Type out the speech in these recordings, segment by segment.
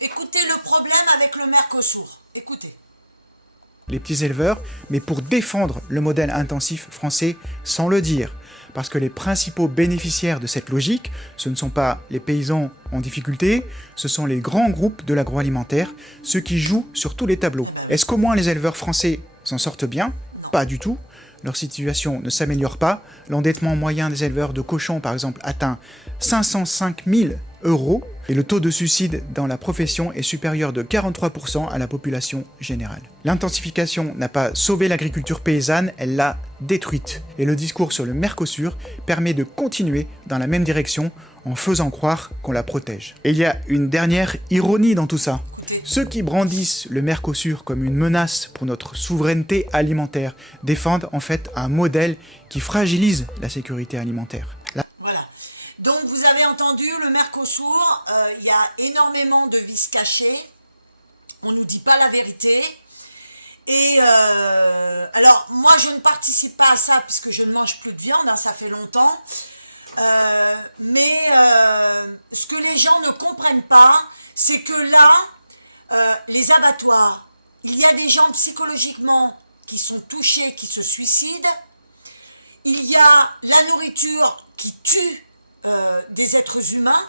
Écoutez le problème avec le Mercosur. Écoutez. Les petits éleveurs, mais pour défendre le modèle intensif français sans le dire. Parce que les principaux bénéficiaires de cette logique, ce ne sont pas les paysans en difficulté, ce sont les grands groupes de l'agroalimentaire, ceux qui jouent sur tous les tableaux. Eh ben oui. Est-ce qu'au moins les éleveurs français s'en sortent bien? Non. Pas du tout. Leur situation ne s'améliore pas. L'endettement moyen des éleveurs de cochons, par exemple, atteint 505 000 euros. Et le taux de suicide dans la profession est supérieur de 43% à la population générale. L'intensification n'a pas sauvé l'agriculture paysanne, elle l'a détruite. Et le discours sur le Mercosur permet de continuer dans la même direction en faisant croire qu'on la protège. Et il y a une dernière ironie dans tout ça. Écoutez. Ceux qui brandissent le Mercosur comme une menace pour notre souveraineté alimentaire défendent en fait un modèle qui fragilise la sécurité alimentaire. Voilà. Donc vous avez entendu, le Mercosur, il y a énormément de vices cachés. On nous dit pas la vérité. Et alors moi je ne participe pas à ça puisque je ne mange plus de viande, hein, ça fait longtemps. Mais ce que les gens ne comprennent pas, c'est que là, les abattoirs, il y a des gens psychologiquement qui sont touchés, qui se suicident. Il y a la nourriture qui tue des êtres humains.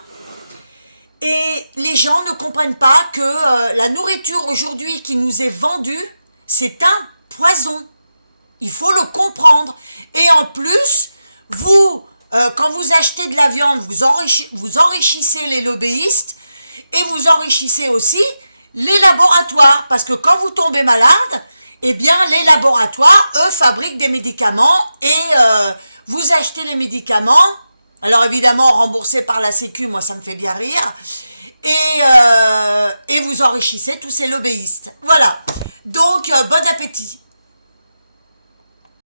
Et les gens ne comprennent pas que la nourriture aujourd'hui qui nous est vendue, c'est un poison. Il faut le comprendre. Et en plus, vous, quand vous achetez de la viande, vous enrichissez les lobbyistes et vous enrichissez aussi les laboratoires. Parce que quand vous tombez malade, eh bien, les laboratoires, eux, fabriquent des médicaments et vous achetez les médicaments. Alors évidemment, remboursés par la Sécu, moi ça me fait bien rire. Et vous enrichissez tous ces lobbyistes. Voilà. Donc, bon appétit.